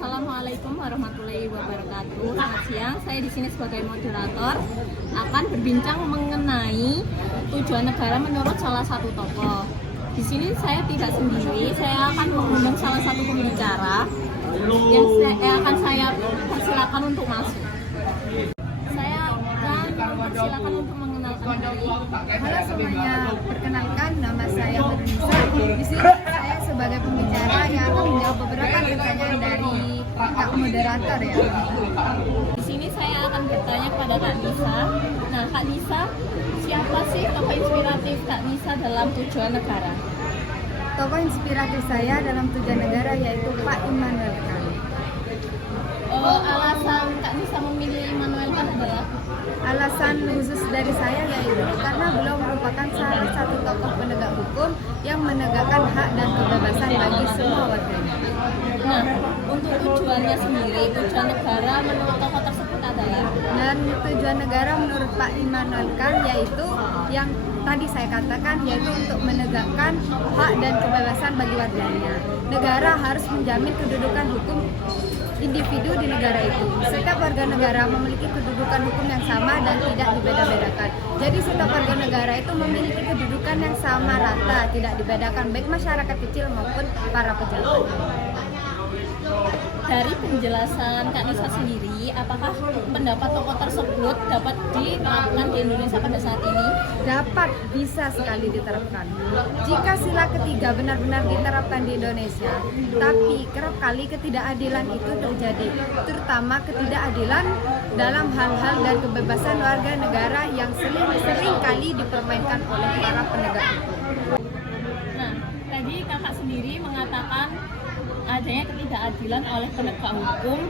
Assalamualaikum warahmatullahi wabarakatuh. Selamat siang. Saya di sini sebagai moderator akan berbincang mengenai tujuan negara menurut salah satu tokoh. Di sini saya tidak sendiri. Saya akan mengundang salah satu pembicara yang akan saya persilakan untuk masuk. Saya akan mempersilakan untuk mengenalkan diri. Halo semuanya, perkenalkan nama saya Nurunisa. Di sini saya sebagai pembicara yang akan menjawab beberapa pertanyaan dari Kak moderator ya. Di sini saya akan bertanya kepada Kak Nisa. Nah, Kak Nisa, siapa sih tokoh inspiratif Kak Nisa dalam tujuan negara? Tokoh inspiratif saya dalam tujuan negara yaitu Pak Immanuel Kant. Alasan Kak Nisa memilih Immanuel Kant adalah? Alasan khusus dari saya yaitu karena beliau merupakan salah satu tokoh penegak hukum yang menegakkan hak dan kebebasan bagi semua warganya. Nah, untuk tujuannya sendiri, tujuan negara menurut tokoh tersebut adalah? Dan tujuan negara menurut Pak Immanuel Kant yaitu yang tadi saya katakan, yaitu untuk menegakkan hak dan kebebasan bagi warganya. Negara harus menjamin kedudukan hukum individu di negara itu. Setiap warga negara memiliki kedudukan hukum yang sama dan tidak dibeda-bedakan. Jadi setiap warga negara itu memiliki kedudukan yang sama rata, tidak dibedakan baik masyarakat kecil maupun para pejabat. Dari penjelasan Kak Nisa sendiri, apakah pendapat tokoh tersebut dapat diterapkan di Indonesia pada saat ini? Dapat, bisa sekali diterapkan. Jika sila ketiga benar-benar diterapkan di Indonesia, tapi kerap kali ketidakadilan itu terjadi, terutama ketidakadilan dalam hal-hal dan kebebasan warga negara yang sering kali dipermainkan oleh para penegak hukum. Nah, tadi kakak sendiri mengatakan adanya ketidakadilan oleh penegak hukum.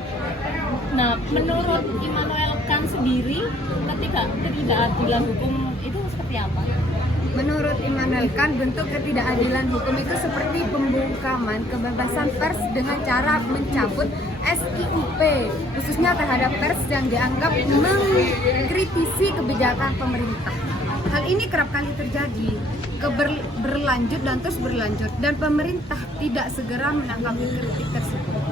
Nah, menurut Immanuel Kant sendiri, ketidakadilan hukum itu seperti apa? Menurut Immanuel Kant, bentuk ketidakadilan hukum itu seperti pembungkaman kebebasan pers dengan cara mencabut SIUP, khususnya terhadap pers yang dianggap mengkritisi kebijakan pemerintah. Hal ini kerap kali terjadi, berlanjut dan terus berlanjut, dan pemerintah tidak segera menanggapi kritik tersebut.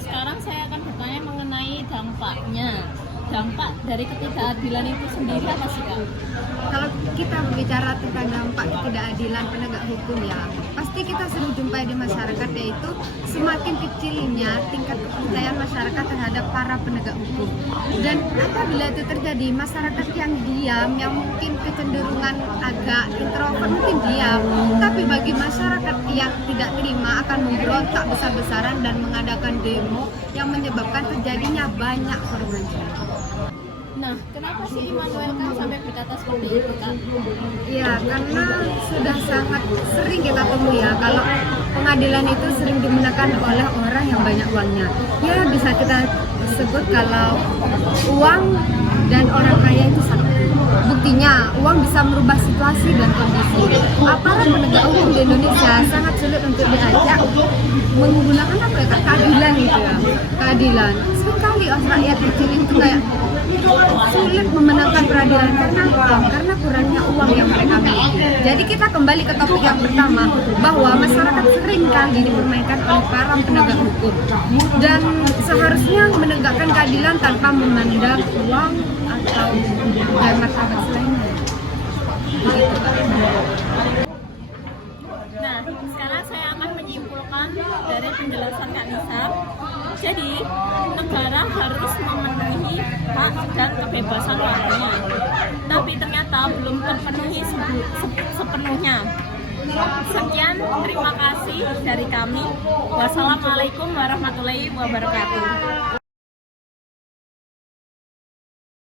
Sekarang saya akan bertanya mengenai dampaknya. Dampak dari ketidakadilan itu sendiri apa sih, Kak? Kalau kita berbicara tentang dampak ketidakadilan penegak hukum ya, pasti kita sering jumpai di masyarakat, yaitu semakin kecilnya tingkat kepercayaan masyarakat terhadap para penegak hukum. Dan apabila itu terjadi, masyarakat yang diam, yang mungkin kecenderungan agak introvert mungkin diam, tapi bagi masyarakat yang tidak terima akan memberontak besar-besaran dan mengadakan demo yang menyebabkan terjadinya banyak korban jiwa. Nah, kenapa sih Immanuel Kant sampai berkata seperti itu, Kak? Ya, karena sudah sangat sering kita temui ya, kalau pengadilan itu sering digunakan oleh orang yang banyak uangnya. Ya, bisa kita sebut kalau uang dan orang kaya itu satu. Buktinya, uang bisa merubah situasi dan kondisi. Aparat penegak hukum di Indonesia sangat sulit untuk diajak menggunakan apa ya, keadilan gitu ya. Keadilan. Seringkali rakyat kecil itu kayak sulit memenangkan peradilan karena kurangnya uang yang mereka miliki. Jadi kita kembali ke topik yang pertama, bahwa masyarakat sering kali dipermainkan oleh para penegak hukum, dan seharusnya menegakkan keadilan tanpa memandang uang atau dan martabat lainnya. Begitu, Pak. Nah, sekarang saya akan menyimpulkan dari penjelasan Kak Nisa. Jadi, negara harus memenuhi hak dan kebebasan warganya. Tapi ternyata belum terpenuhi sepenuhnya. Sekian, terima kasih dari kami. Wassalamualaikum warahmatullahi wabarakatuh.